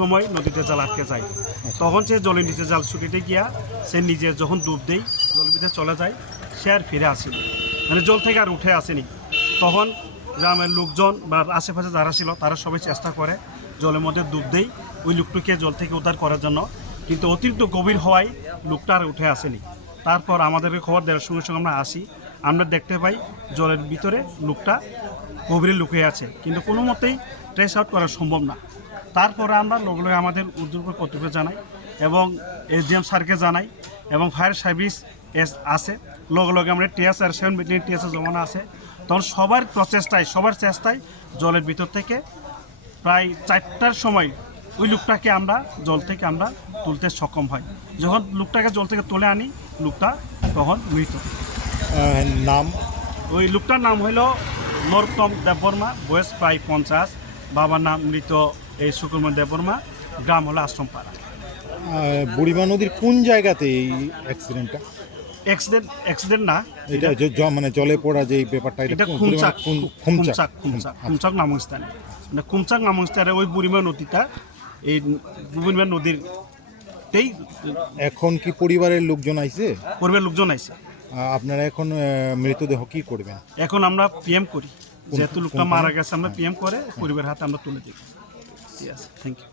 সময় নদীতে জাল আটকে যায়। তখন সে জলের নিচে জাল শুকিতে গিয়া সে নিজে যখন ডুব দেই জলের ভিতরে চলে যায়, সে আর ফিরে আসেনি। মানে জল থেকে আর উঠে আসেনি। তখন গ্রামের লোকজন বা আশেপাশে যারা ছিল, তারা সবাই চেষ্টা করে জলের মধ্যে ডুব দেই, ওই লোকটিকে জল থেকে উদ্ধার করার জন্য। কিন্তু অতিরিক্ত গভীর হওয়ায় লোকটা আর উঠে আসেনি। তারপর আমাদেরকে খবর দেওয়ার সঙ্গে সঙ্গে আমরা আসি। আমরা দেখতে পাই জলের ভিতরে লোকটা গভীরে লুকিয়ে আছে। কিন্তু কোনো মতেই ট্রেস আউট করা সম্ভব না। তারপরে আমরা লগে লগে আমাদের উদ্যোগ কর্তৃপক্ষ জানাই এবং এসডিএম স্যারকে জানাই এবং ফায়ার সার্ভিস এস আছে। লগে লগে আমরা টিএসআর সেভেন মিলিয়ন টিএসআর জমানো আছে। তখন সবার প্রচেষ্টায়, সবার চেষ্টায় জলের ভিতর থেকে প্রায় চারটার সময় ওই লোকটাকে আমরা জল থেকে আমরা তুলতে সক্ষম হয় যখন লোকটাকে জল থেকে তুলে আনি, লোকটা তখন মৃত। নাম? ওই লোকটার নাম হইল নরোত্তম দেববর্মা বয়স প্রায় পঞ্চাশ। বাবার নাম মৃত এই সুকুরমন দেববর্মা গ্রাম হলো আশ্রমপাড়া। বুড়িমা নদীর কোন জায়গাতে এই অ্যাক্সিডেন্টটা অ্যাক্সিডেন্ট অ্যাক্সিডেন্ট না এটা যে মানে জলে পড়া যে ব্যাপারটা এটা খুমচাক খুমচাক খুমচাক। খুমচাক খুমচাক নামক স্থানে মানে খুমচাক নামক স্থানে ওই বুড়িমা নদীটা এই বুড়িমা নদীরতেই এখন কি পরিবারের লোকজন আইছে? পরিবার লোকজন আইছে। আপনারা এখন মৃতদেহ কি করবেন? এখন আমরা পিএম করি। যেহেতু লোকটা মারা গেছে আমরা পিএম করে পরিবারের হাতে আমরা তুলে দিই। ঠিক আছে থ্যাংক ইউ